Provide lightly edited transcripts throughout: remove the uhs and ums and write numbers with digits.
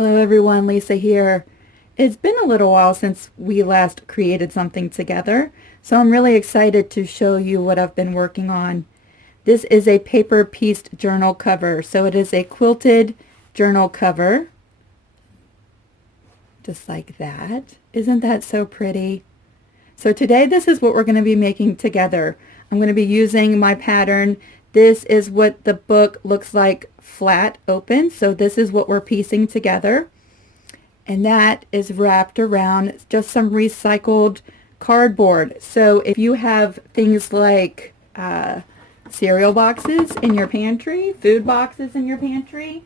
Hello everyone, Lisa here. It's been a little while since we last created something together, so I'm really excited to show you what I've been working on. This is a paper pieced journal cover, so it is a quilted journal cover, just like that. Isn't that so pretty? So today this is what we're going to be making together. I'm going to be using my pattern. This is what the book looks like flat open, so this is what we're piecing together. And that is wrapped around just some recycled cardboard. So if you have things like cereal boxes in your pantry, food boxes in your pantry,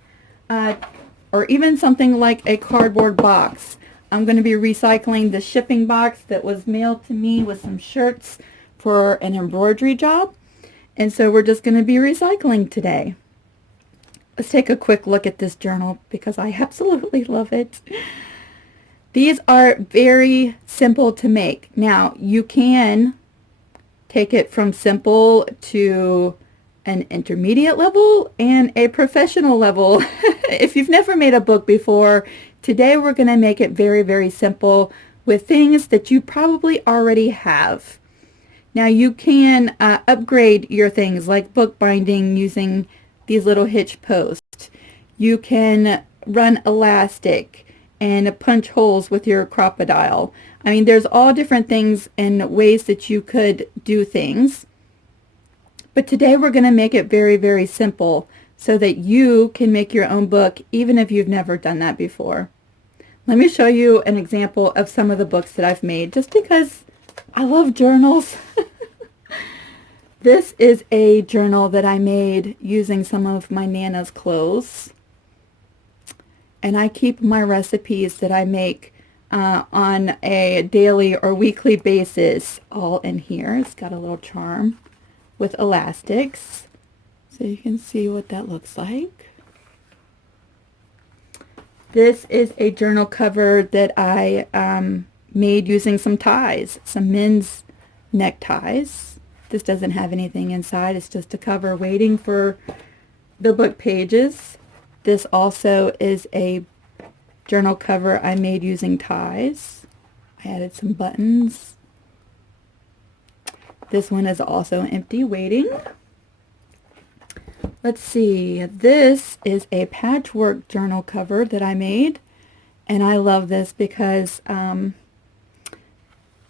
or even something like a cardboard box, I'm going to be recycling the shipping box that was mailed to me with some shirts for an embroidery job. And so we're just going to be recycling today. Let's take a quick look at this journal because I absolutely love it. These are very simple to make. Now, you can take it from simple to an intermediate level and a professional level. If you've never made a book before, today we're going to make it very, very simple with things that you probably already have. Now, you can upgrade your things like bookbinding using these little hitch posts. You can run elastic and punch holes with your crocodile. I mean, there's all different things and ways that you could do things. But today we're going to make it very, very simple so that you can make your own book even if you've never done that before. Let me show you an example of some of the books that I've made just because I love journals. This is a journal that I made using some of my Nana's clothes. And I keep my recipes that I make on a daily or weekly basis all in here. It's got a little charm with elastics. So you can see what that looks like. This is a journal cover that I made using some ties, some men's neckties. This doesn't have anything inside. It's just a cover waiting for the book pages. This also is a journal cover I made using ties. I added some buttons. This one is also empty, waiting. Let's see. This is a patchwork journal cover that I made. And I love this because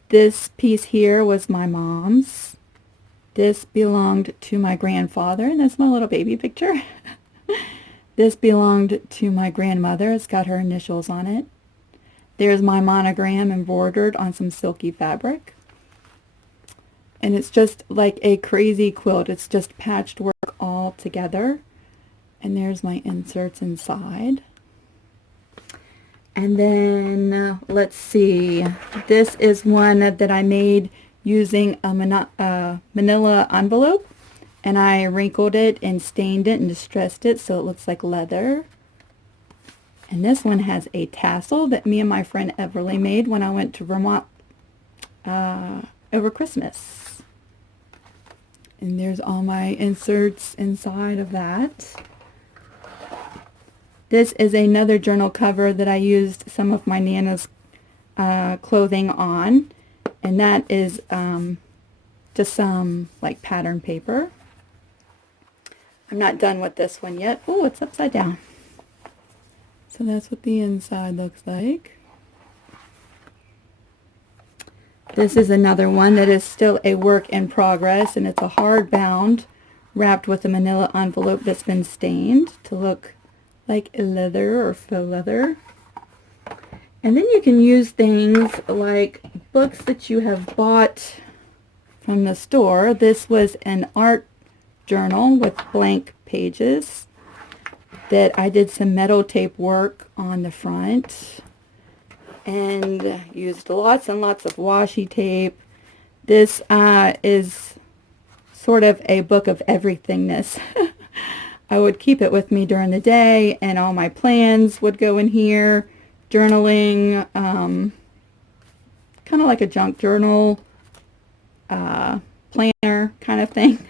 this piece here was my mom's. This belonged to my grandfather, and that's my little baby picture. This belonged to my grandmother. It's got her initials on it. There's my monogram embroidered on some silky fabric. And it's just like a crazy quilt. It's just patched work all together. And there's my inserts inside. And then, let's see. This is one that I made using a manila envelope, and I wrinkled it and stained it and distressed it so it looks like leather. And this one has a tassel that me and my friend Everly made when I went to Vermont over Christmas. And there's all my inserts inside of that. This is another journal cover that I used some of my Nana's clothing on. And that is just some like pattern paper. I'm not done with this one yet. Oh, it's upside down. So that's what the inside looks like. This is another one that is still a work in progress, and it's a hardbound wrapped with a manila envelope that's been stained to look like leather or faux leather. And then you can use things like books that you have bought from the store. This was an art journal with blank pages that I did some metal tape work on the front and used lots and lots of washi tape. This is sort of a book of everythingness. I would keep it with me during the day, and all my plans would go in here. Journaling, kind of like a junk journal, planner kind of thing.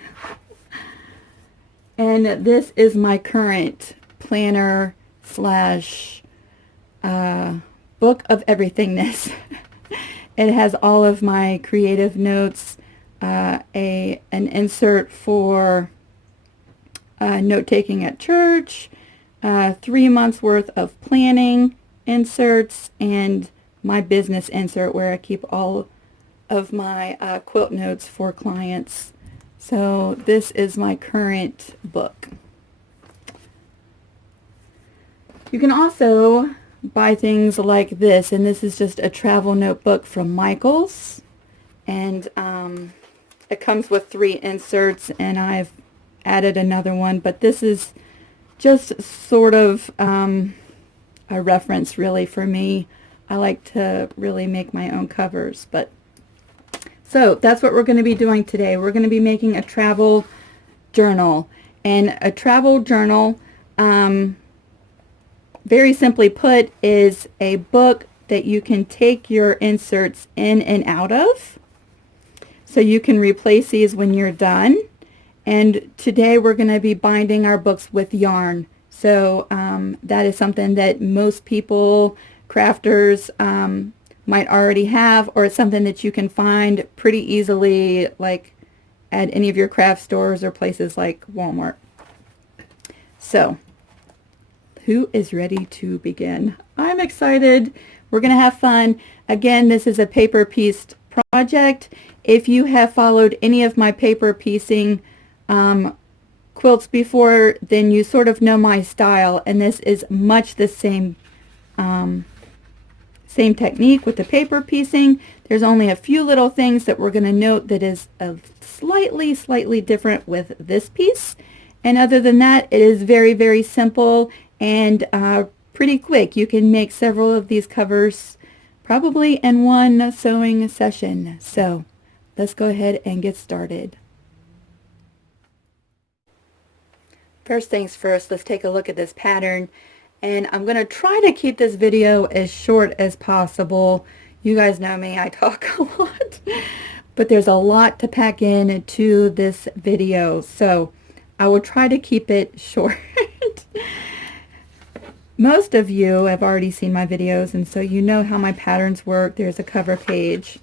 And this is my current planner slash book of everythingness. It has all of my creative notes, an insert for note-taking at church, 3 months worth of planning inserts, and my business insert where I keep all of my quilt notes for clients. So this is my current book. You can also buy things like this, and this is just a travel notebook from Michaels, and it comes with 3 inserts, and I've added another one, but this is just sort of a reference really for me. I like to really make my own covers, but so that's what we're going to be doing today. We're going to be making a travel journal, and a travel journal, very simply put, is a book that you can take your inserts in and out of, so you can replace these when you're done. And today we're going to be binding our books with yarn. So that is something that most people, crafters, might already have, or it's something that you can find pretty easily, like at any of your craft stores or places like Walmart. So who is ready to begin? I'm excited. We're going to have fun. Again, this is a paper pieced project. If you have followed any of my paper piecing quilts before, then you sort of know my style, and this is much the same same technique with the paper piecing. There's only a few little things that we're going to note that is slightly different with this piece, and other than that, it is very simple and pretty quick. You can make several of these covers probably in one sewing session. So let's go ahead and get started. First things first, let's take a look at this pattern, and I'm going to try to keep this video as short as possible. You guys know me, I talk a lot, but there's a lot to pack into this video, so I will try to keep it short. Most of you have already seen my videos, and so you know how my patterns work. There's a cover page,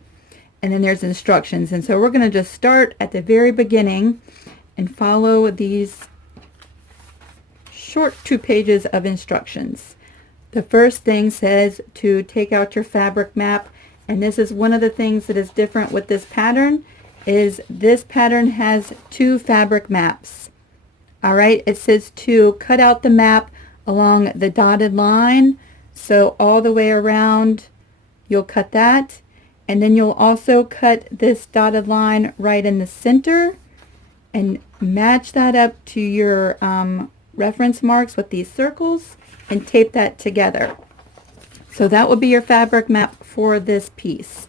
and then there's instructions, and so we're going to just start at the very beginning and follow these short 2 pages of instructions. The first thing says to take out your fabric map, and this is one of the things that is different with this pattern, is this pattern has 2 fabric maps. All right, it says to cut out the map along the dotted line, so all the way around you'll cut that, and then you'll also cut this dotted line right in the center and match that up to your reference marks with these circles and tape that together. So that will be your fabric map for this piece,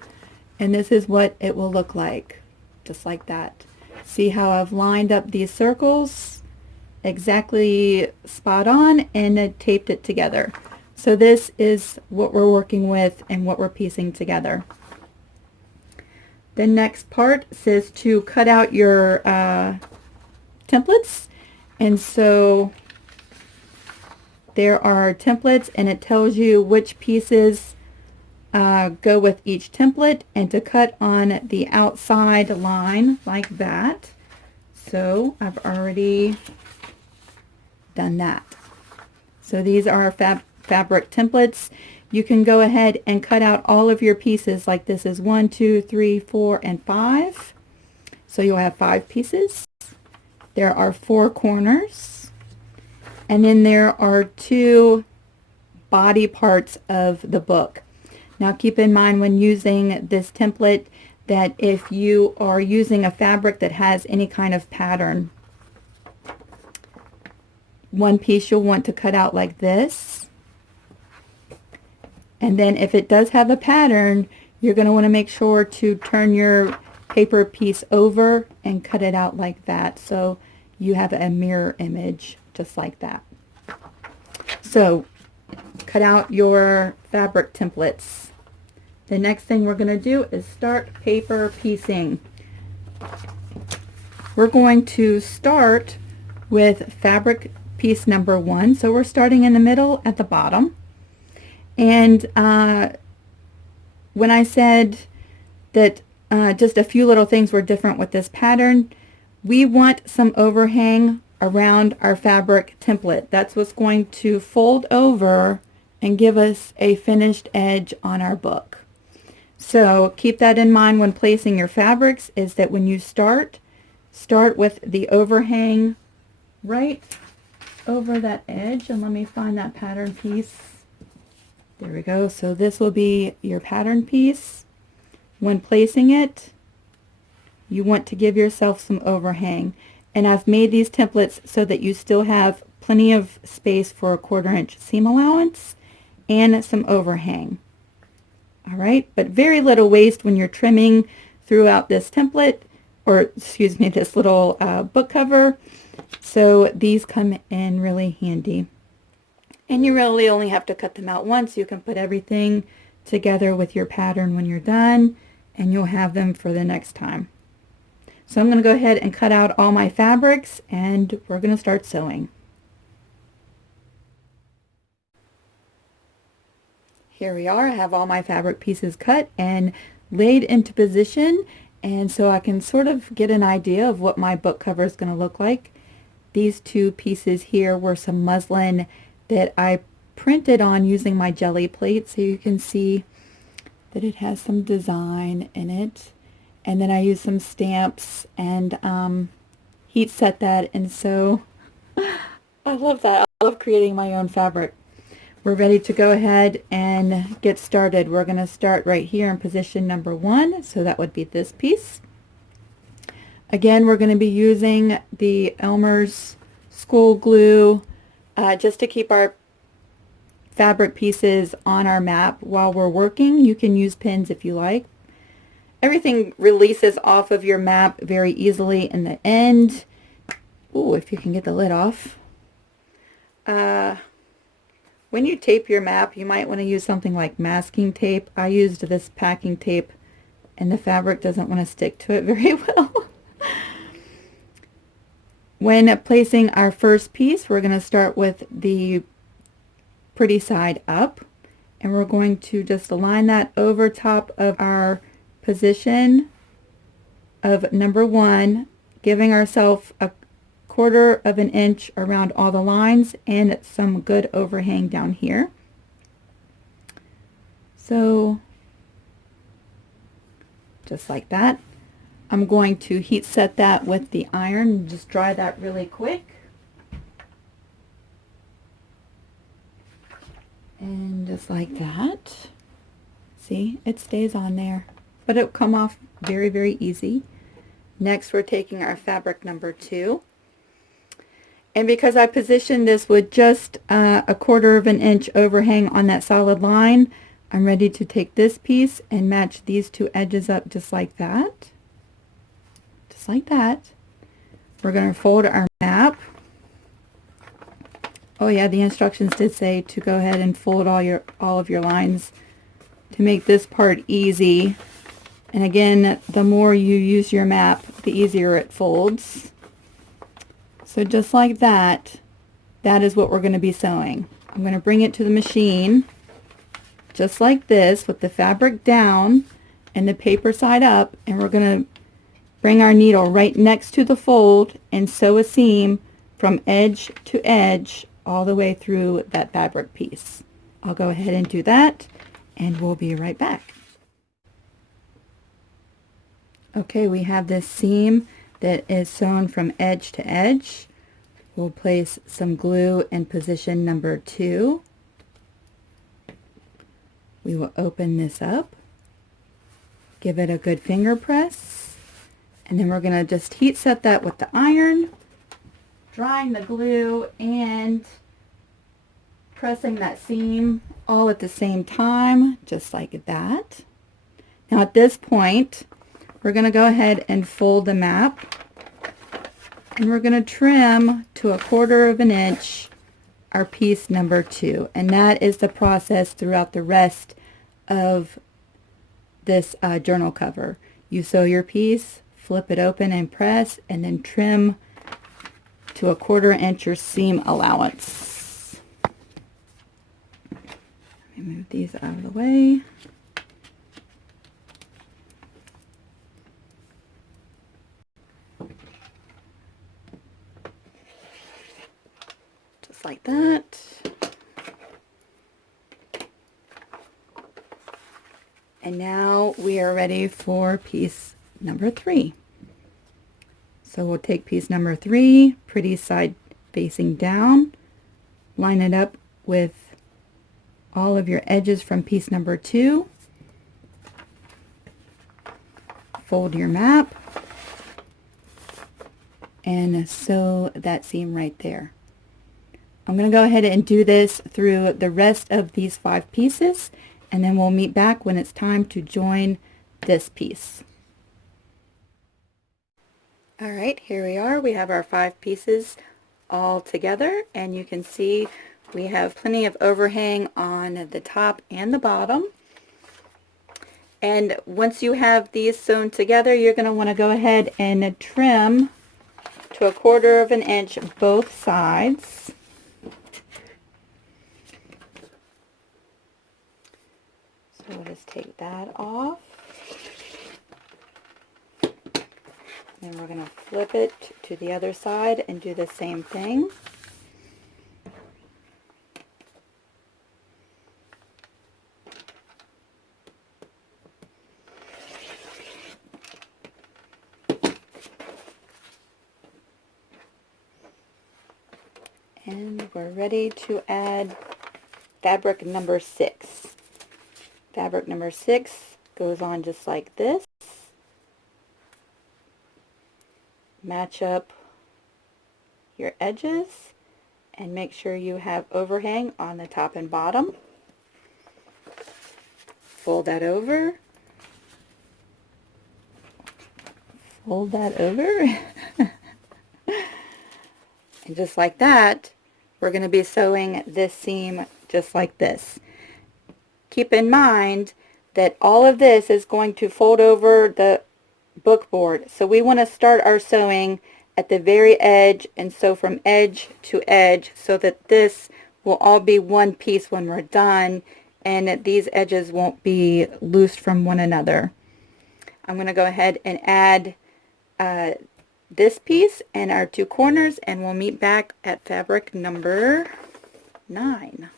and this is what it will look like, just like that. See how I've lined up these circles exactly spot on and taped it together. So this is what we're working with and what we're piecing together. The next part says to cut out your templates, and so there are templates, and it tells you which pieces go with each template, and to cut on the outside line like that. So I've already done that. So these are fabric templates. You can go ahead and cut out all of your pieces, like this is 1, 2, 3, 4, and 5. So you'll have 5 pieces. There are 4 corners, and then there are 2 body parts of the book. Now keep in mind when using this template that if you are using a fabric that has any kind of pattern, one piece you'll want to cut out like this, and then if it does have a pattern, you're going to want to make sure to turn your paper piece over and cut it out like that, so you have a mirror image just like that. So cut out your fabric templates. The next thing we're going to do is start paper piecing. We're going to start with fabric piece number 1, so we're starting in the middle at the bottom, And when I said that just a few little things were different with this pattern, we want some overhang around our fabric template. That's what's going to fold over and give us a finished edge on our book. So keep that in mind when placing your fabrics, is that when you start with the overhang right over that edge. And let me find that pattern piece. There we go. So this will be your pattern piece. When placing it, you want to give yourself some overhang. And I've made these templates so that you still have plenty of space for a 1/4 inch seam allowance and some overhang. All right, but very little waste when you're trimming throughout this template, or excuse me, this little book cover. So these come in really handy. And you really only have to cut them out once. You can put everything together with your pattern when you're done, and you'll have them for the next time. So I'm going to go ahead and cut out all my fabrics, and we're going to start sewing. Here we are. I have all my fabric pieces cut and laid into position, and so I can sort of get an idea of what my book cover is going to look like. These two pieces here were some muslin that I printed on using my jelly plate, so you can see that it has some design in it. And then I used some stamps and heat set that, and so I love that. I love creating my own fabric. We're ready to go ahead and get started. We're going to start right here in position number 1, so that would be this piece. Again, we're going to be using the Elmer's school glue just to keep our fabric pieces on our map while we're working. You can use pins if you like. Everything releases off of your map very easily in the end. Ooh, if you can get the lid off. When you tape your map, you might want to use something like masking tape. I used this packing tape, and the fabric doesn't want to stick to it very well. When placing our first piece, we're going to start with the pretty side up, and we're going to just align that over top of our position of number 1, giving ourselves a 1/4 of an inch around all the lines and some good overhang down here. So just like that. I'm going to heat set that with the iron and just dry that really quick. And just like that. See, it stays on there, but it'll come off very, very easy. Next, we're taking our fabric number 2. And because I positioned this with just a 1/4 of an inch overhang on that solid line, I'm ready to take this piece and match these two edges up just like that. Just like that. We're going to fold our map. Oh yeah, the instructions did say to go ahead and fold all of your lines to make this part easy. And again, the more you use your map, the easier it folds. So just like that, that is what we're going to be sewing. I'm going to bring it to the machine just like this with the fabric down and the paper side up, and we're going to bring our needle right next to the fold and sew a seam from edge to edge all the way through that fabric piece. I'll go ahead and do that, and we'll be right back. Okay, we have this seam that is sewn from edge to edge. We'll place some glue in position number 2. We will open this up, give it a good finger press, and then we're going to just heat set that with the iron, drying the glue and pressing that seam all at the same time, just like that. Now at this point, we're going to go ahead and fold the map, and we're going to trim to a 1/4 of an inch our piece number 2, and that is the process throughout the rest of this journal cover. You sew your piece, flip it open and press, and then trim to a 1/4 inch your seam allowance. Let me Move these out of the way. Just like that. And now we are ready for piece number 3. So we'll take piece number 3, pretty side facing down, line it up with all of your edges from piece number 2, fold your map, and sew that seam right there. I'm going to go ahead and do this through the rest of these 5 pieces, and then we'll meet back when it's time to join this piece. Alright, here we are. We have our 5 pieces all together, and you can see we have plenty of overhang on the top and the bottom. And once you have these sewn together, you're going to want to go ahead and trim to 1/4 of an inch both sides. So we'll just take that off. And we're going to flip it to the other side and do the same thing. And we're ready to add fabric number 6. Fabric number 6 goes on just like this. Match up your edges and make sure you have overhang on the top and bottom. Fold that over. Fold that over. And just like that, we're going to be sewing this seam just like this. Keep in mind that all of this is going to fold over the book board. So we want to start our sewing at the very edge and sew from edge to edge so that this will all be one piece when we're done and that these edges won't be loose from one another. I'm going to go ahead and add this piece and our 2 corners, and we'll meet back at fabric number 9.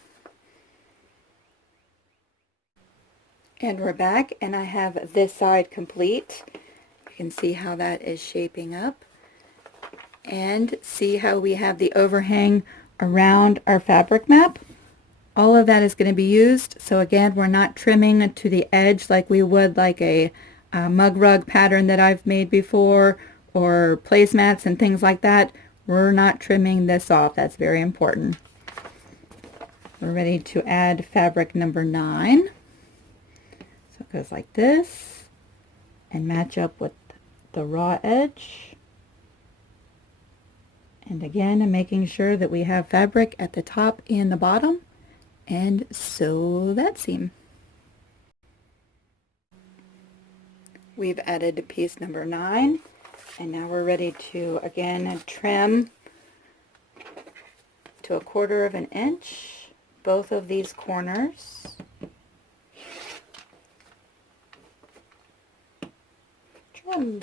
And we're back, and I have this side complete. You can see how that is shaping up, and see how we have the overhang around our fabric map. All of that is going to be used. So again, we're not trimming to the edge like we would like a mug rug pattern that I've made before, or placemats and things like that. We're not trimming this off. That's very important. We're ready to add fabric number 9. So it goes like this and match up with the raw edge. And again, I'm making sure that we have fabric at the top and the bottom, and sew that seam. We've added piece number 9, and now we're ready to again trim to 1/4 of an inch both of these corners. Trim.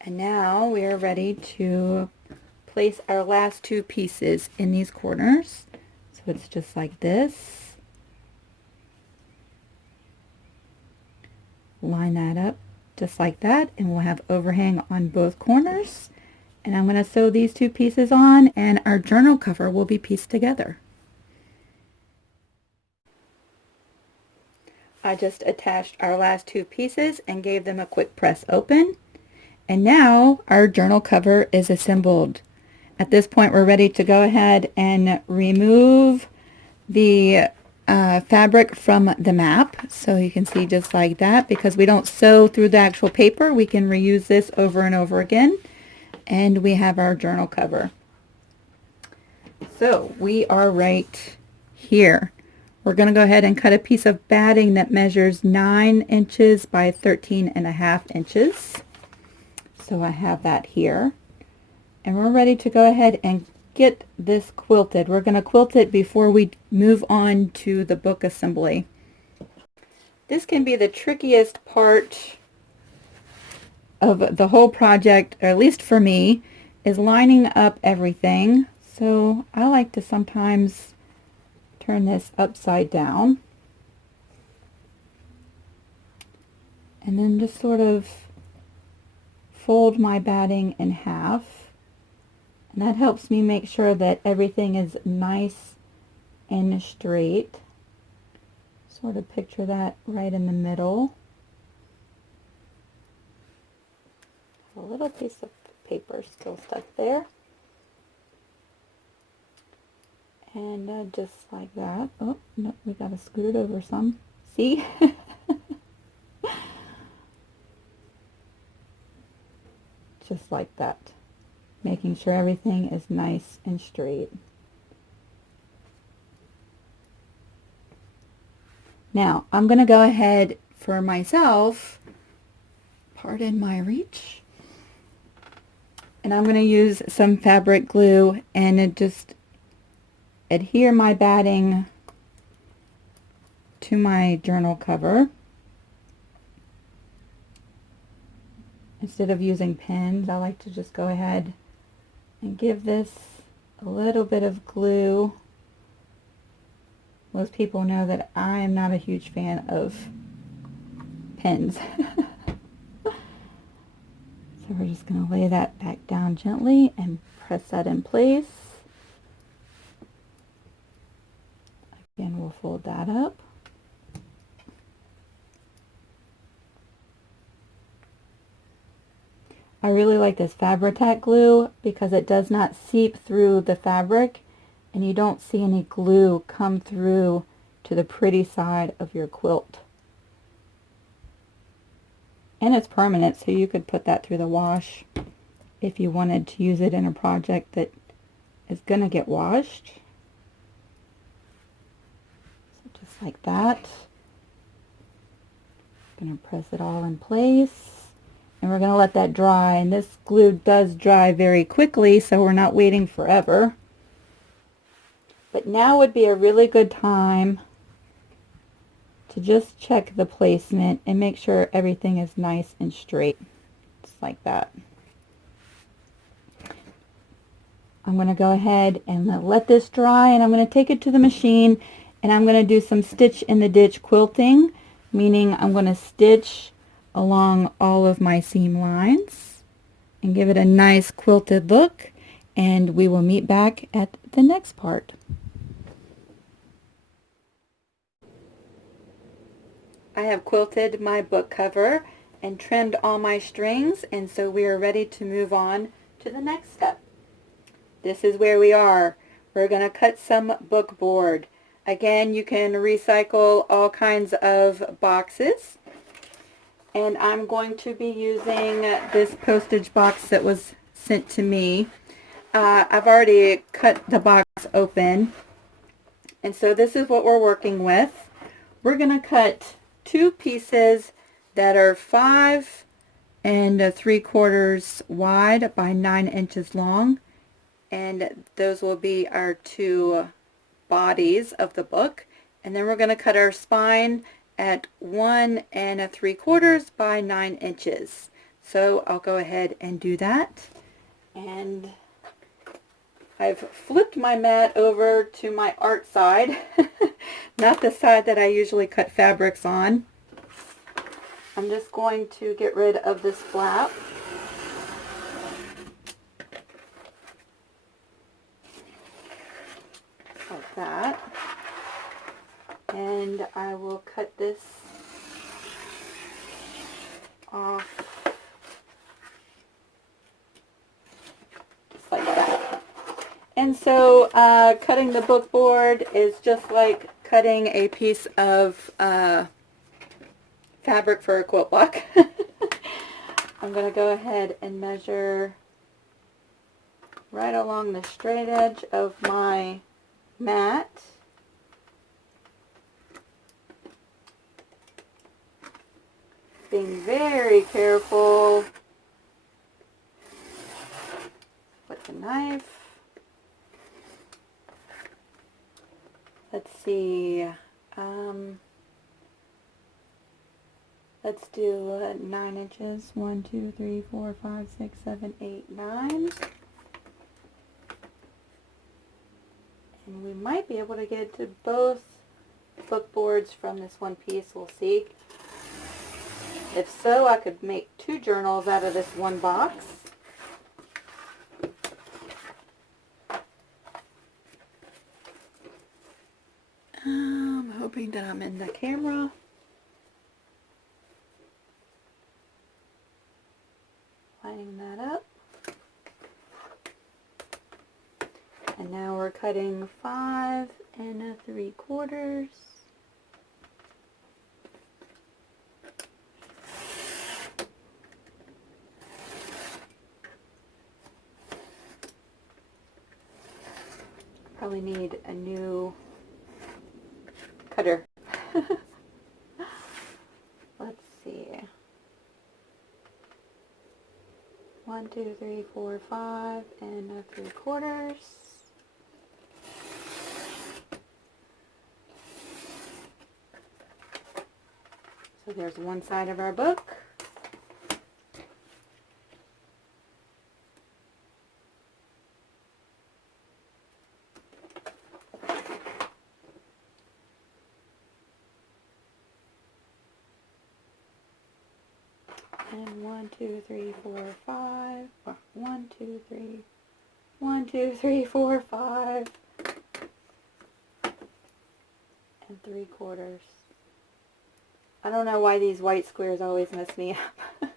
And now we are ready to place our last 2 pieces in these corners. So it's just like this. Line that up just like that, and we'll have overhang on both corners. And I'm going to sew these 2 pieces on, and our journal cover will be pieced together. I just attached our last 2 pieces and gave them a quick press open. And now our journal cover is assembled. At this point, we're ready to go ahead and remove the fabric from the map. So you can see just like that, because we don't sew through the actual paper, we can reuse this over and over again. And we have our journal cover. So we are right here. we're going to go ahead and cut a piece of batting that measures 9 inches by 13.5 inches. So I have that here. And we're ready to go ahead and get this quilted. We're going to quilt it before we move on to the book assembly. This can be the trickiest part of the whole project, or at least for me, is lining up everything. So I like to sometimes turn this upside down and then just sort of fold my batting in half, and that helps me make sure that everything is nice and straight. Sort of picture that right in the middle. A little piece of paper still stuck there. And just like that. Oh, no, we got to scoot it over some. See? Just like that. Making sure everything is nice and straight. Now, I'm going to go ahead for myself, pardon my reach, and I'm going to use some fabric glue and just adhere my batting to my journal cover. Instead of using pins, I like to just go ahead and give this a little bit of glue. Most people know that I am not a huge fan of pins. So we're just going to lay that back down gently and press that in place. Again, we'll fold that up. I really like this Fabri-Tac glue because it does not seep through the fabric and you don't see any glue come through to the pretty side of your quilt. And it's permanent, so you could put that through the wash if you wanted to use it in a project that is going to get washed. So just like that. Going to press it all in place. And we're going to let that dry. And this glue does dry very quickly, so we're not waiting forever. But now would be a really good time to just check the placement and make sure everything is nice and straight. Just like that. I'm going to go ahead and let this dry, and I'm going to take it to the machine, and I'm going to do some stitch in the ditch quilting, meaning I'm going to stitch along all of my seam lines and give it a nice quilted look, and we will meet back at the next part. I have quilted my book cover and trimmed all my strings, and so we are ready to move on to the next step. This is where we are. We're going to cut some book board. Again, you can recycle all kinds of boxes, and I'm going to be using this postage box that was sent to me. I've already cut the box open, and so this is what we're working with. We're going to cut 2 pieces that are 5 3/4 wide by 9 inches long, and those will be our 2 bodies of the book. And then we're going to cut our spine at 1 3/4 by 9 inches. So I'll go ahead and do that. And I've flipped my mat over to my art side, not the side that I usually cut fabrics on. I'm just going to get rid of this flap. Like that. And I will cut this off just like that. And so cutting the book board is just like cutting a piece of fabric for a quilt block. I'm going to go ahead and measure right along the straight edge of my mat. Being very careful with the knife. Let's see. Let's do 9 inches. 1, 2, 3, 4, 5, 6, 7, 8, 9. And we might be able to get to both book boards from this one piece. We'll see. If so, I could make 2 journals out of this one box. I'm hoping that I'm in the camera. Lining that up. And now we're cutting 5 3/4. Probably need a new cutter. Let's see. 1, 2, 3, 4, 5 3/4. So there's one side of our book. And 1, 2, 3, 4, 5. 1, 2, 3. 1, 2, 3, 4, 5. 3/4. I don't know why these white squares always mess me up.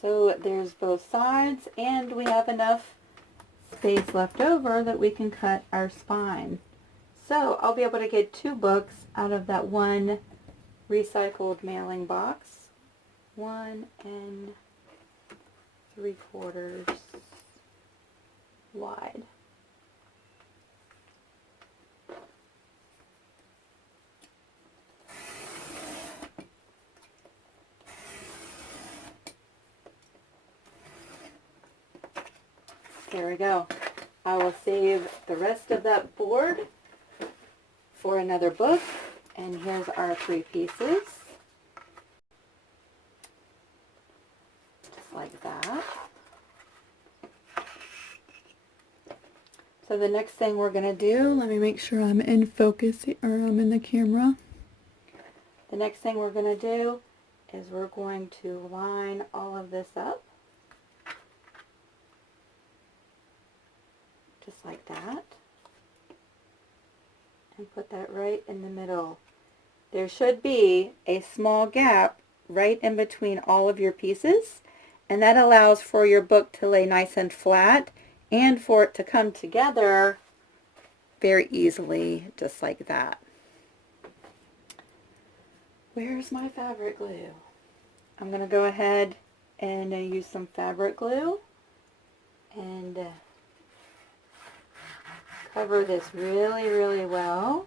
So there's both sides, and we have enough space left over that we can cut our spine. So I'll be able to get 2 books out of that one recycled mailing box. 1 3/4 wide. There we go. I will save the rest of that board for another book. And here's our 3 pieces. Just like that. So the next thing we're going to do, let me make sure I'm in focus or I'm in the camera. The next thing we're going to do is we're going to line all of this up. Just like that. And put that right in the middle. There should be a small gap right in between all of your pieces, and that allows for your book to lay nice and flat and for it to come together very easily, just like that. Where's my fabric glue? I'm going to go ahead and use some fabric glue and cover this really, really well.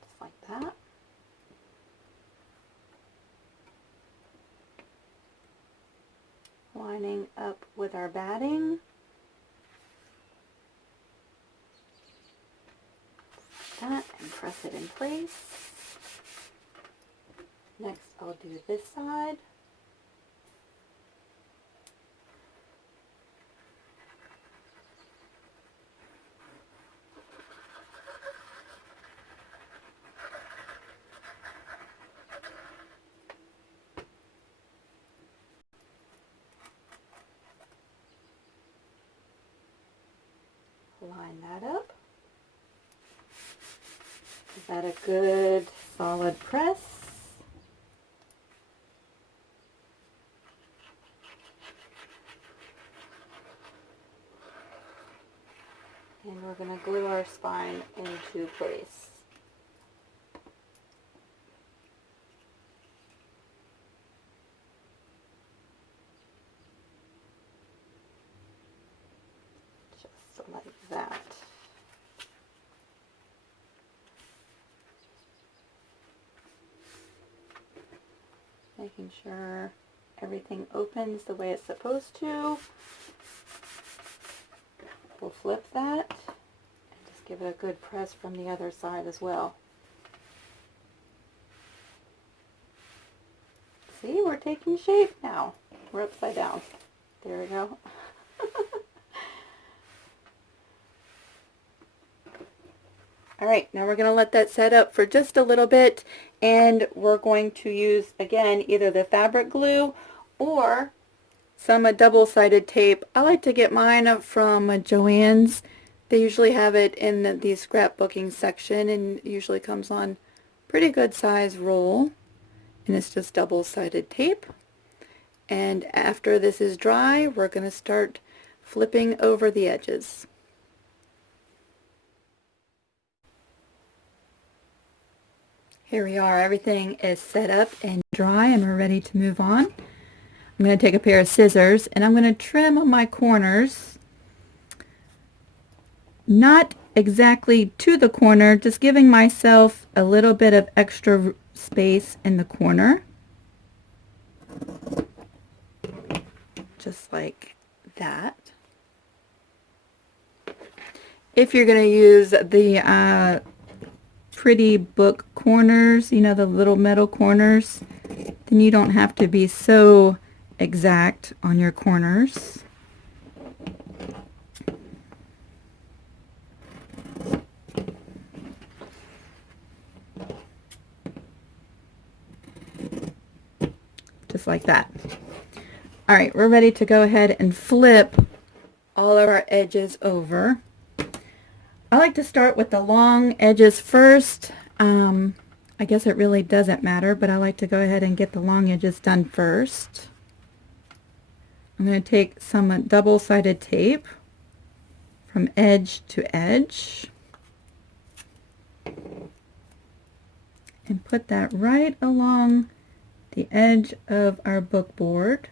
Just like that. Lining up with our batting. Like that, and press it in place. Next, I'll do this side. Line that up. Is that a good solid press? And we're going to glue our spine into place. making sure everything opens the way it's supposed to. We'll flip that and just give it a good press from the other side as well. See, we're taking shape now. We're upside down. There we go. All right, now we're going to let that set up for just a little bit, and we're going to use, again, either the fabric glue or some double-sided tape. I like to get mine from Joann's. They usually have it in the scrapbooking section, and it usually comes on pretty good size roll, and it's just double-sided tape. And after this is dry, we're going to start flipping over the edges. Here we are, everything is set up and dry, and we're ready to move on. I'm going to take a pair of scissors and I'm going to trim my corners, not exactly to the corner, just giving myself a little bit of extra space in the corner, just like that. If you're going to use the pretty book corners, you know, the little metal corners, then you don't have to be so exact on your corners. Just like that. All right, we're ready to go ahead and flip all of our edges over. I like to start with the long edges first. I guess it really doesn't matter, but I like to go ahead and get the long edges done first. I'm going to take some double-sided tape from edge to edge and put that right along the edge of our book board,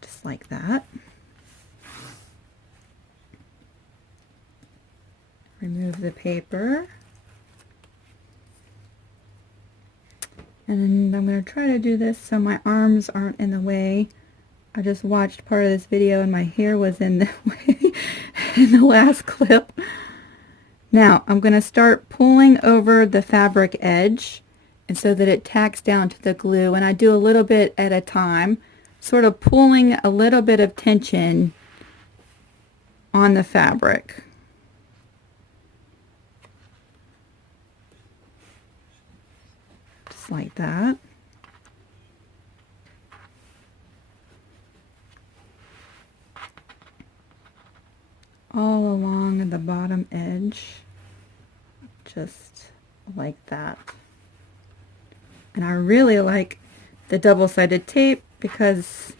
just like that. Remove the paper, and I'm going to try to do this so my arms aren't in the way. I just watched part of this video and my hair was in the way in the last clip. Now I'm going to start pulling over the fabric edge, and so that it tacks down to the glue, and I do a little bit at a time, sort of pulling a little bit of tension on the fabric. Like that. All along the bottom edge, just like that. And I really like the double-sided tape because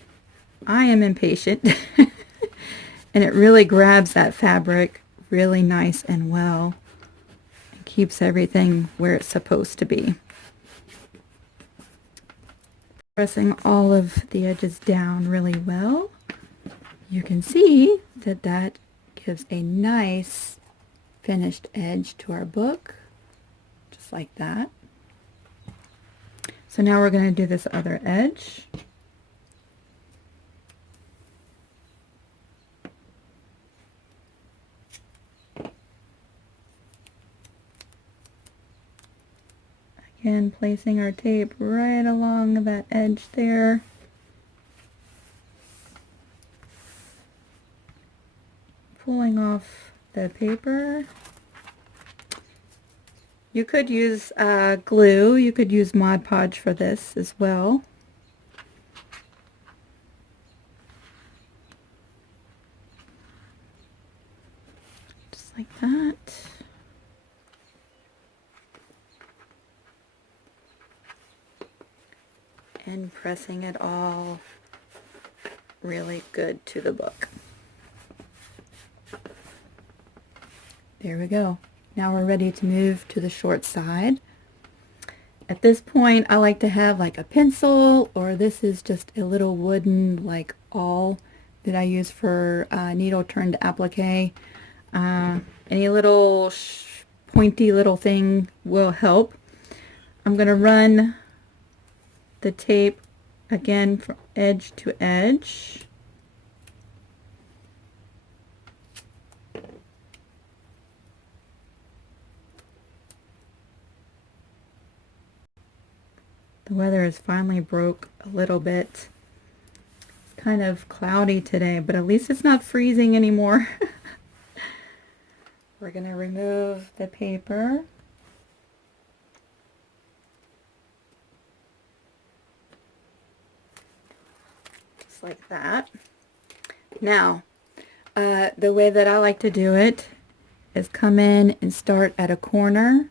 I am impatient and it really grabs that fabric really nice and well and keeps everything where it's supposed to be. Pressing all of the edges down really well, you can see that that gives a nice finished edge to our book, just like that. So now we're going to do this other edge. Again, placing our tape right along that edge there. Pulling off the paper. You could use glue. You could use Mod Podge for this as well. Just like that. And pressing it all really good to the book. There we go. Now we're ready to move to the short side. At this point, I like to have like a pencil, or this is just a little wooden like awl that I use for needle turned applique. Any little pointy little thing will help. I'm going to run the tape again from edge to edge. The weather has finally broke a little bit. Kind of cloudy today, but at least it's not freezing anymore. We're going to remove the paper. Just like that. Now, the way that I like to do it is come in and start at a corner.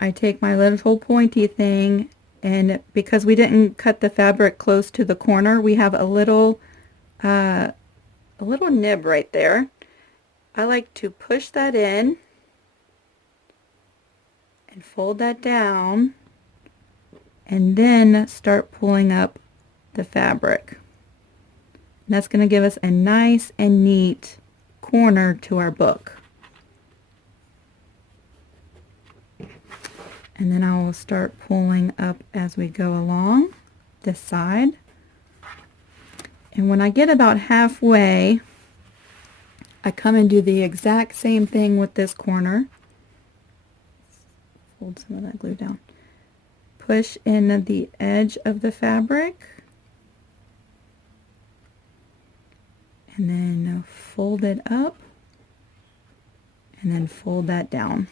I take my little pointy thing, and because we didn't cut the fabric close to the corner, we have a little nib right there. I like to push that in and fold that down, and then start pulling up the fabric. And that's going to give us a nice and neat corner to our book. And then I will start pulling up as we go along this side. And when I get about halfway, I come and do the exact same thing with this corner. Fold some of that glue down. Push in the edge of the fabric. And then fold it up. And then fold that down.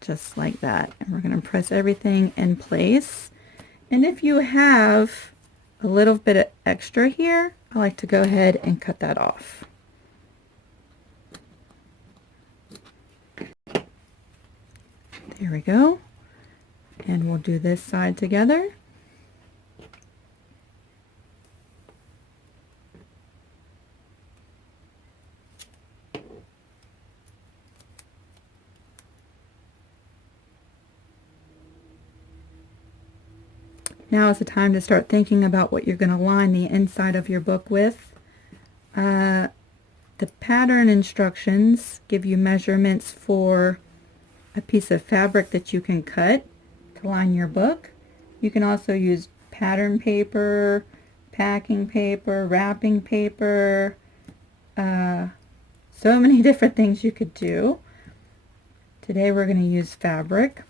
Just like that. And we're going to press everything in place. And if you have a little bit of extra here, I like to go ahead and cut that off. There we go. And we'll do this side together. Now is the time to start thinking about what you're going to line the inside of your book with. The pattern instructions give you measurements for a piece of fabric that you can cut to line your book. You can also use pattern paper, packing paper, wrapping paper, so many different things you could do. Today we're going to use fabric.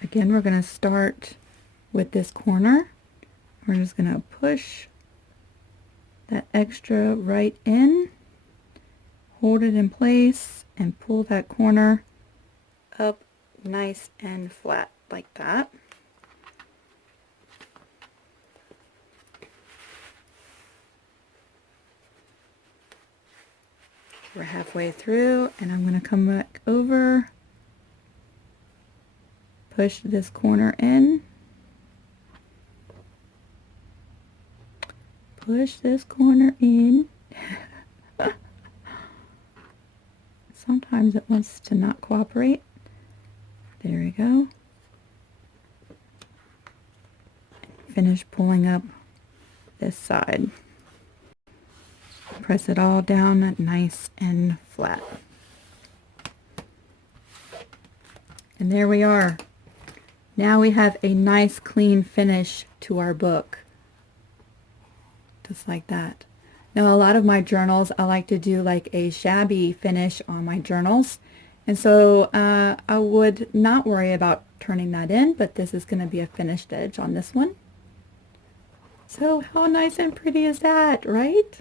Again, we're going to start with this corner. We're just going to push that extra right in, hold it in place, and pull that corner up nice and flat like that. We're halfway through, and I'm going to come back over, push this corner in, push this corner in. Sometimes it wants to not cooperate. There we go. Finish pulling up this side. Press it all down nice and flat. And there we are. Now we have a nice clean finish to our book. Just like that. Now a lot of my journals, I like to do like a shabby finish on my journals. And so I would not worry about turning that in, but this is going to be a finished edge on this one. So how nice and pretty is that, right?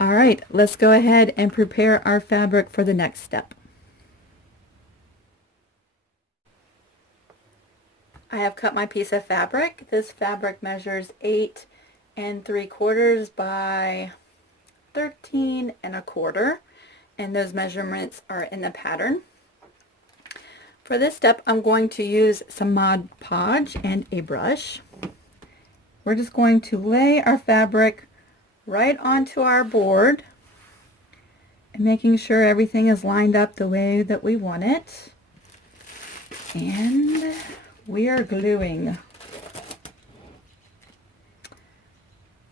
All right, let's go ahead and prepare our fabric for the next step. I have cut my piece of fabric. This fabric measures 8 3/4 by 13 1/4, and those measurements are in the pattern. For this step, I'm going to use some Mod Podge and a brush. We're just going to lay our fabric right onto our board and making sure everything is lined up the way that we want it. And we are gluing.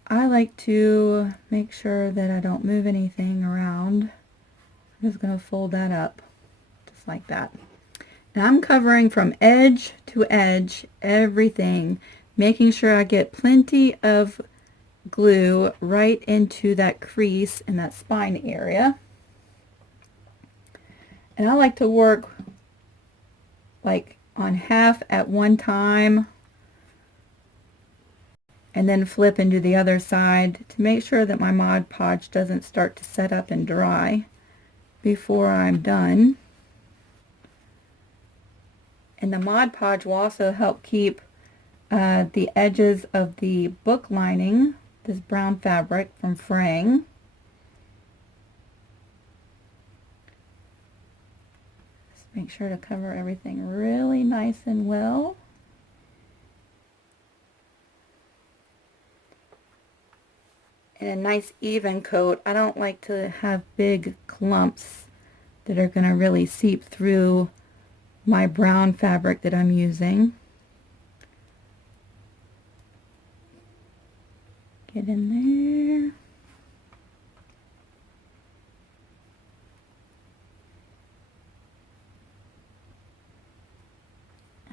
I like to make sure that I don't move anything around I'm just going to fold that up just like that. And I'm covering from edge to edge everything, making sure I get plenty of glue right into that crease in that spine area. And I like to work like on half at one time and then flip and do the other side to make sure that my Mod Podge doesn't start to set up and dry before I'm done. And the Mod Podge will also help keep the edges of the book lining, this brown fabric, from fraying. Just make sure to cover everything really nice and well. And a nice even coat. I don't like to have big clumps that are going to really seep through my brown fabric that I'm using. Get in there.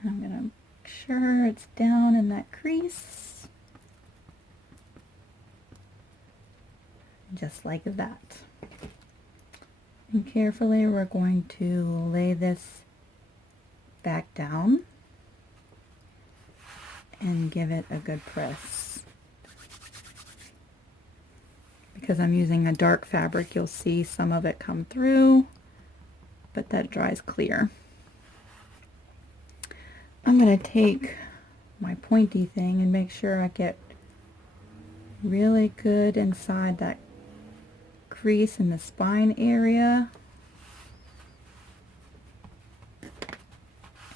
And I'm going to make sure it's down in that crease. Just like that. And carefully we're going to lay this back down and give it a good press. Because I'm using a dark fabric, you'll see some of it come through, but that dries clear. I'm going to take my pointy thing and make sure I get really good inside that crease in the spine area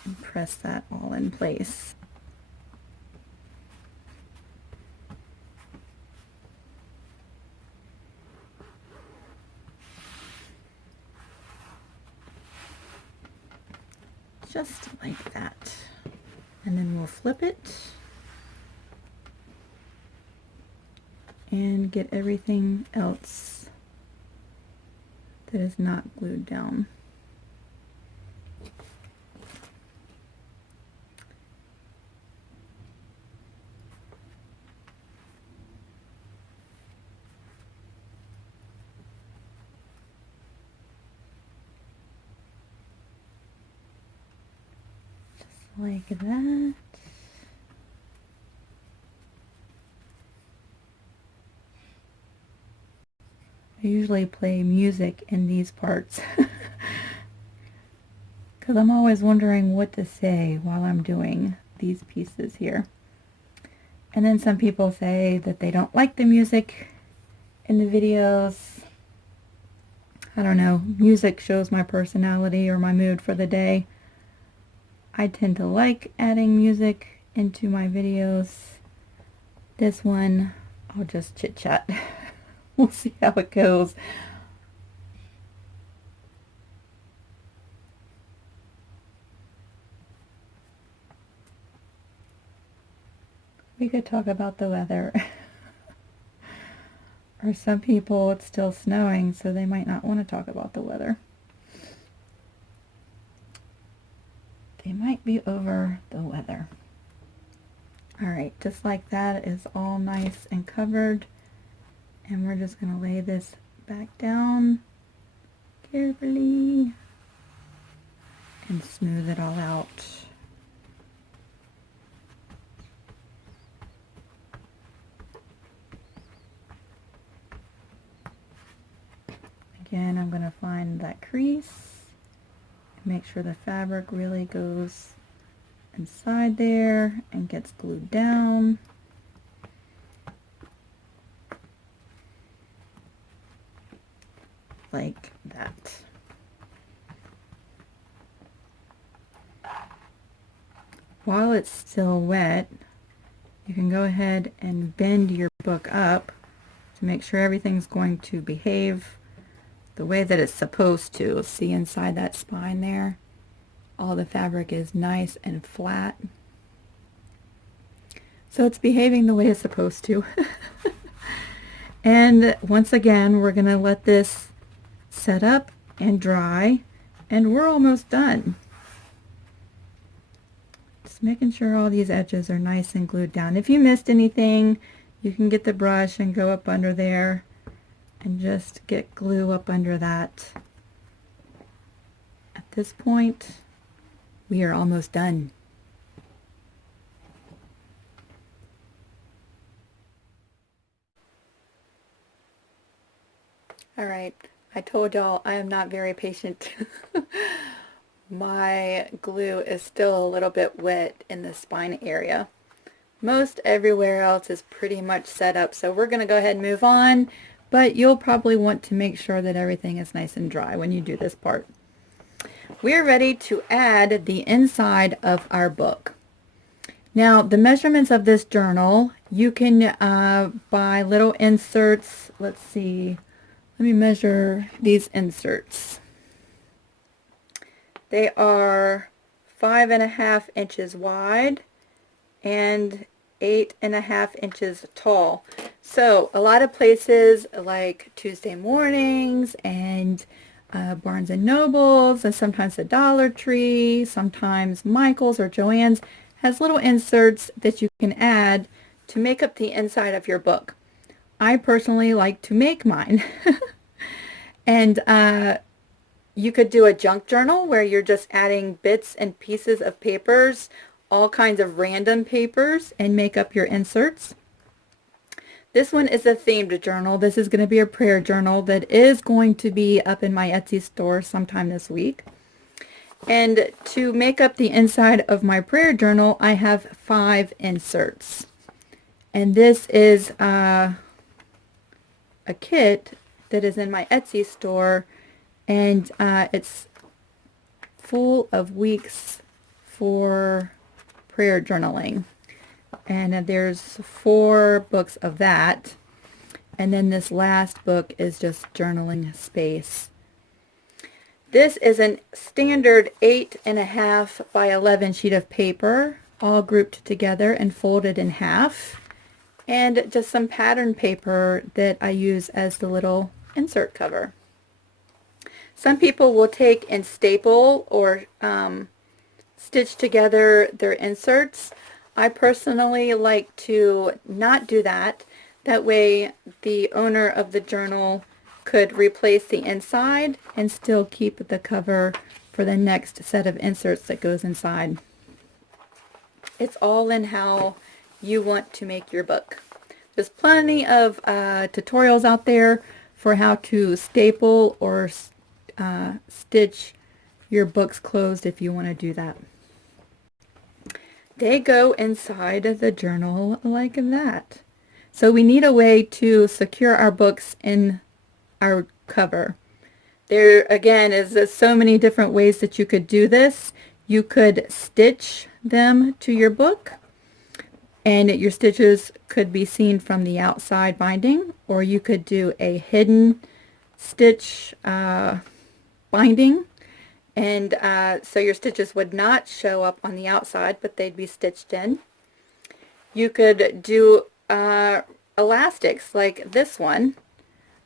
and press that all in place. Just like that. And then we'll flip it and get everything else that is not glued down. Just like that. I usually play music in these parts because I'm always wondering what to say while I'm doing these pieces here. And then some people say that they don't like the music in the videos. I don't know, music shows my personality or my mood for the day. I tend to like adding music into my videos. This one, I'll just chit chat. We'll see how it goes. We could talk about the weather. Or some people, it's still snowing, so they might not want to talk about the weather. They might be over the weather. Alright, just like that is all nice and covered. And we're just going to lay this back down carefully and smooth it all out. Again, I'm going to find that crease and make sure the fabric really goes inside there and gets glued down. Like that. While it's still wet, you can go ahead and bend your book up to make sure everything's going to behave the way that it's supposed to. See inside that spine there? All the fabric is nice and flat. So it's behaving the way it's supposed to. And once again, we're going to let this set up and dry, and we're almost done. Just making sure all these edges are nice and glued down. If you missed anything, you can get the brush and go up under there and just get glue up under that. At this point, we are almost done. All right, I told y'all I am not very patient. My glue is still a little bit wet in the spine area. Most everywhere else is pretty much set up, so we're going to go ahead and move on, but you'll probably want to make sure that everything is nice and dry when you do this part. We're ready to add the inside of our book. Now, the measurements of this journal, you can buy little inserts. Let's see. Let me measure these inserts. They are 5.5 inches wide and 8.5 inches tall. So a lot of places like Tuesday Mornings and Barnes and Nobles, and sometimes the Dollar Tree, sometimes Michael's or Joann's has little inserts that you can add to make up the inside of your book. I personally like to make mine. And you could do a junk journal where you're just adding bits and pieces of papers, all kinds of random papers, and make up your inserts. This one is a themed journal. This is going to be a prayer journal that is going to be up in my Etsy store sometime this week. And to make up the inside of my prayer journal, I have 5 inserts. And this is a kit that is in my Etsy store, and it's full of weeks for prayer journaling. And there's 4 books of that, and then this last book is just journaling space. This is a standard 8.5 by 11 sheet of paper, all grouped together and folded in half, and just some pattern paper that I use as the little insert cover. Some people will take and staple or stitch together their inserts. I personally like to not do that. That way the owner of the journal could replace the inside and still keep the cover for the next set of inserts that goes inside. It's all in how you want to make your book. There's plenty of tutorials out there for how to staple or stitch your books closed if you want to do that. They go inside of the journal like that. So we need a way to secure our books in our cover. There again is so many different ways that you could do this. You could stitch them to your book, and your stitches could be seen from the outside binding, or you could do a hidden stitch binding, and so your stitches would not show up on the outside, but they'd be stitched in. You could do elastics like this one.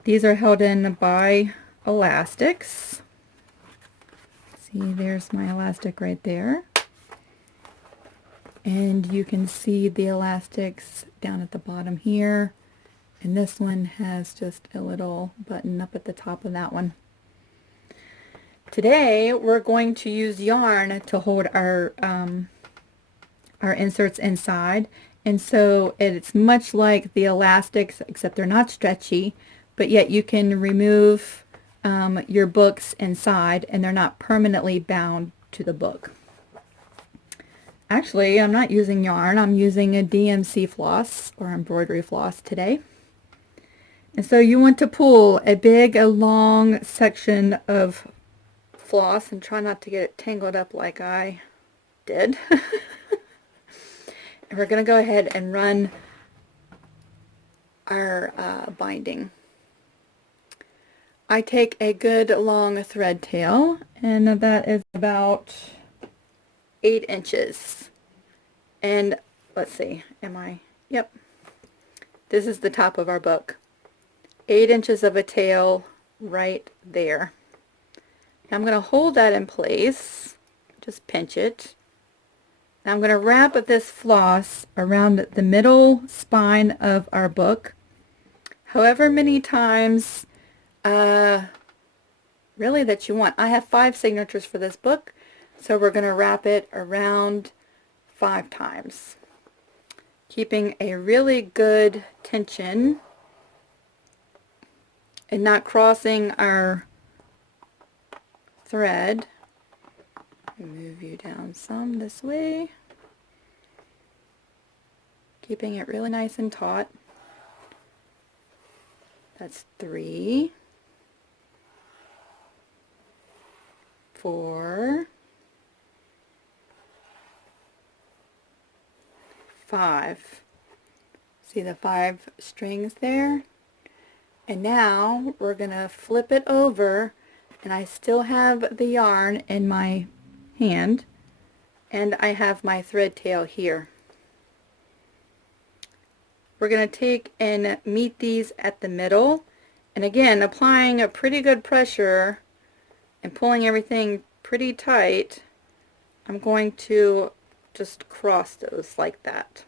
These are held in by elastics. See, there's my elastic right there. And you can see the elastics down at the bottom here. And this one has just a little button up at the top of that one. Today we're going to use yarn to hold our inserts inside. And so it's much like the elastics, except they're not stretchy, but yet you can remove your books inside and they're not permanently bound to the book. Actually, I'm not using yarn. I'm using a DMC floss or embroidery floss today. And so you want to pull a long section of floss and try not to get it tangled up like I did. And we're going to go ahead and run our binding. I take a good long thread tail, and that is about 8 inches. And let's see, yep. This is the top of our book. 8 inches of a tail right there. I'm going to hold that in place, just pinch it. Now I'm going to wrap this floss around the middle spine of our book, however many times really that you want. I have 5 signatures for this book, so we're going to wrap it around 5 times, keeping a really good tension and not crossing our thread. Move you down some this way, keeping it really nice and taut. That's 3, 4, 5. See the 5 strings there? And now we're going to flip it over, and I still have the yarn in my hand, and I have my thread tail here. We're going to take and meet these at the middle, and again applying a pretty good pressure and pulling everything pretty tight. I'm going to just cross those like that.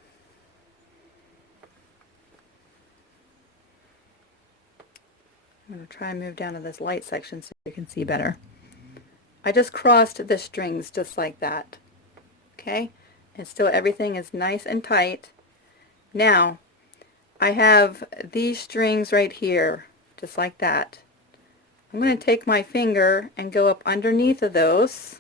I'm going to try and move down to this light section so you can see better. I just crossed the strings just like that. Okay? And still everything is nice and tight. Now, I have these strings right here, just like that. I'm going to take my finger and go up underneath of those.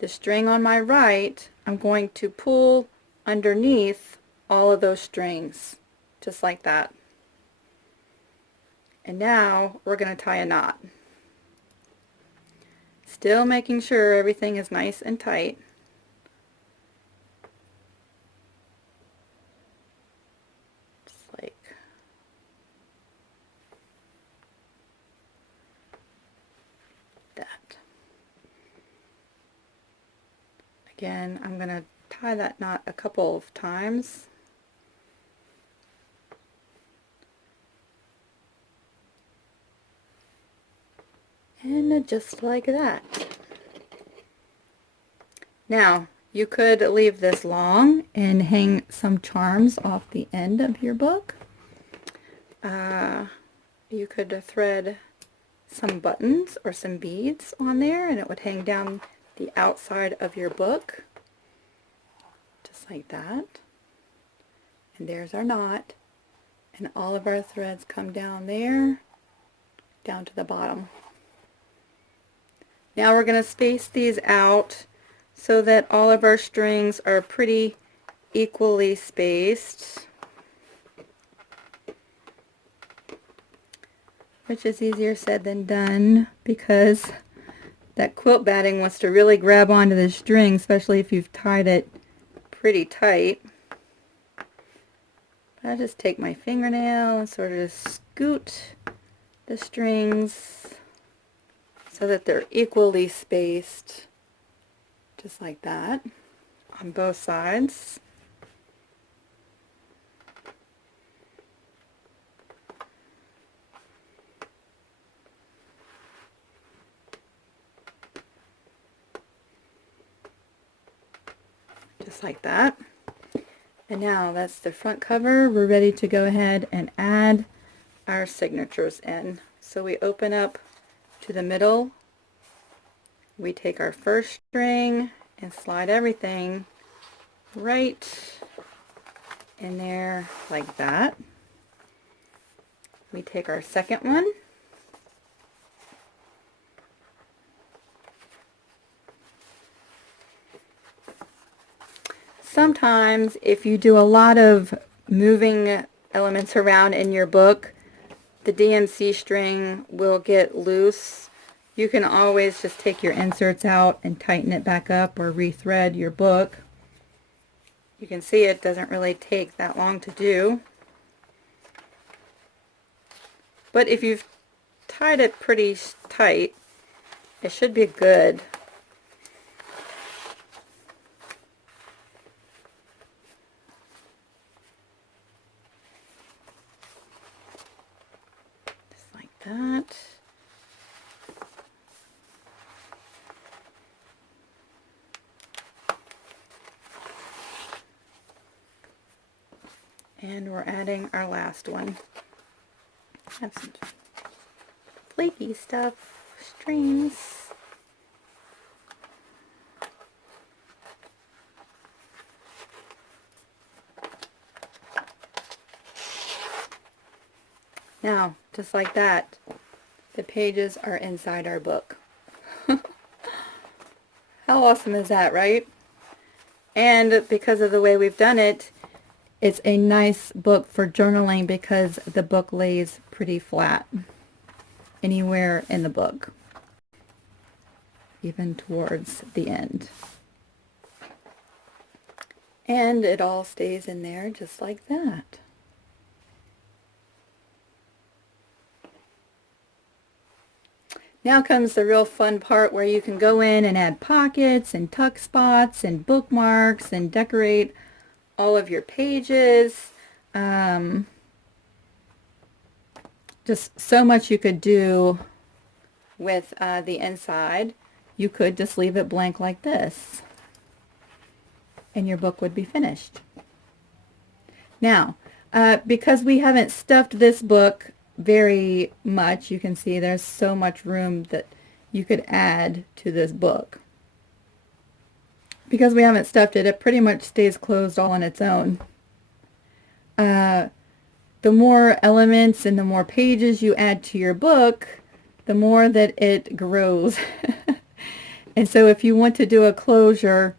The string on my right, I'm going to pull underneath all of those strings, just like that. And now we're going to tie a knot. Still making sure everything is nice and tight. Just like that. Again, I'm going to tie that knot a couple of times. And just like that. Now, you could leave this long and hang some charms off the end of your book. You could thread some buttons or some beads on there, and it would hang down the outside of your book. Just like that. And there's our knot. And all of our threads come down there, down to the bottom. Now we're going to space these out so that all of our strings are pretty equally spaced, which is easier said than done because that quilt batting wants to really grab onto the string, especially if you've tied it pretty tight. But I just take my fingernail and sort of just scoot the strings so that they're equally spaced, just like that, on both sides. Just like that. And now that's the front cover. We're ready to go ahead and add our signatures in. So we open up to the middle. We take our first string and slide everything right in there like that. We take our second one. Sometimes if you do a lot of moving elements around in your book, the DMC string will get loose. You can always just take your inserts out and tighten it back up or rethread your book. You can see it doesn't really take that long to do. But if you've tied it pretty tight, it should be good. Just like that. And we're adding our last one. Have some flaky stuff, strings. Now, just like that, the pages are inside our book. How awesome is that, right? And because of the way we've done it, it's a nice book for journaling because the book lays pretty flat anywhere in the book, even towards the end. And it all stays in there just like that. Now comes the real fun part where you can go in and add pockets and tuck spots and bookmarks and decorate all of your pages. Just so much you could do with the inside. You could just leave it blank like this, and your book would be finished. Now, because we haven't stuffed this book very much, you can see there's so much room that you could add to this book. Because we haven't stuffed it, it pretty much stays closed all on its own. The more elements and the more pages you add to your book, the more that it grows. And so if you want to do a closure,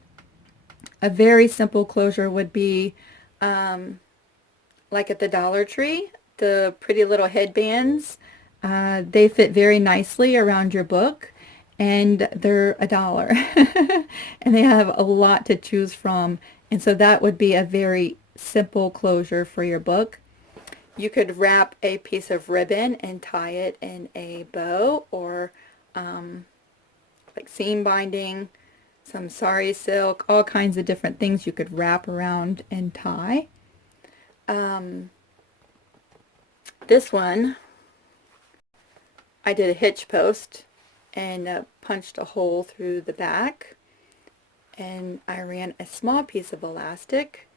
a very simple closure would be like at the Dollar Tree, the pretty little headbands. They fit very nicely around your book, and they're $1. And they have a lot to choose from. And so that would be a very simple closure for your book. You could wrap a piece of ribbon and tie it in a bow, or like seam binding, some sari silk, all kinds of different things you could wrap around and tie. This one, I did a hitch post and punched a hole through the back, and I ran a small piece of elastic,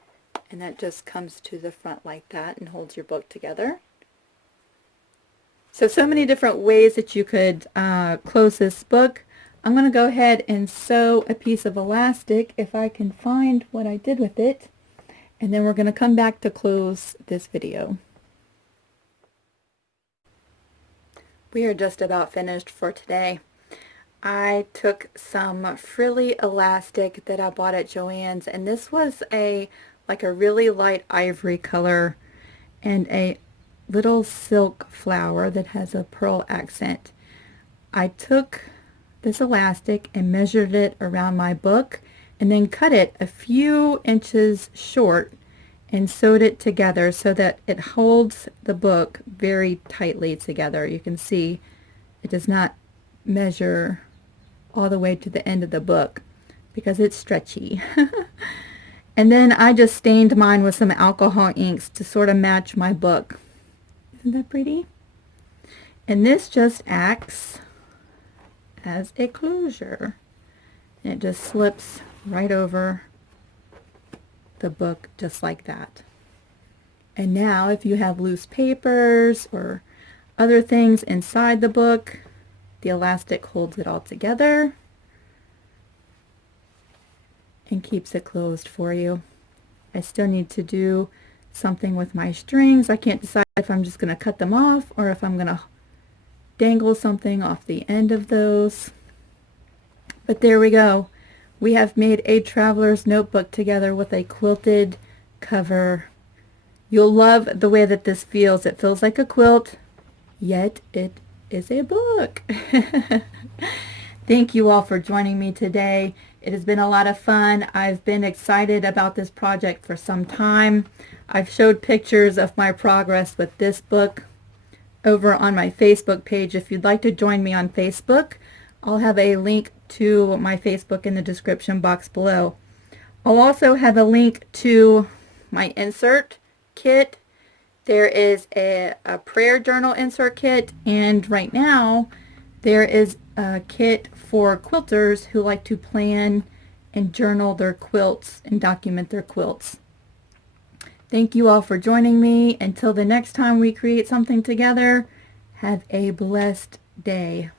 and that just comes to the front like that and holds your book together. So many different ways that you could close this book. I'm going to go ahead and sew a piece of elastic if I can find what I did with it, and then we're going to come back to close this video. We are just about finished for today. I took some frilly elastic that I bought at Joann's, and this was like a really light ivory color and a little silk flower that has a pearl accent. I took this elastic and measured it around my book and then cut it a few inches short and sewed it together so that it holds the book very tightly together. You can see it does not measure all the way to the end of the book because it's stretchy. And then I just stained mine with some alcohol inks to sort of match my book. Isn't that pretty? And this just acts as a closure. And it just slips right over the book just like that. And now if you have loose papers or other things inside the book, the elastic holds it all together and keeps it closed for you. I still need to do something with my strings. I can't decide if I'm just going to cut them off or if I'm going to dangle something off the end of those. But there we go. We have made a traveler's notebook together with a quilted cover. You'll love the way that this feels. It feels like a quilt, yet it is a book. Thank you all for joining me today. It has been a lot of fun. I've been excited about this project for some time. I've showed pictures of my progress with this book over on my Facebook page. If you'd like to join me on Facebook, I'll have a link to my Facebook in the description box below. I'll also have a link to my insert kit. There is a prayer journal insert kit, and right now there is a kit for quilters who like to plan and journal their quilts and document their quilts. Thank you all for joining me. Until the next time we create something together, have a blessed day.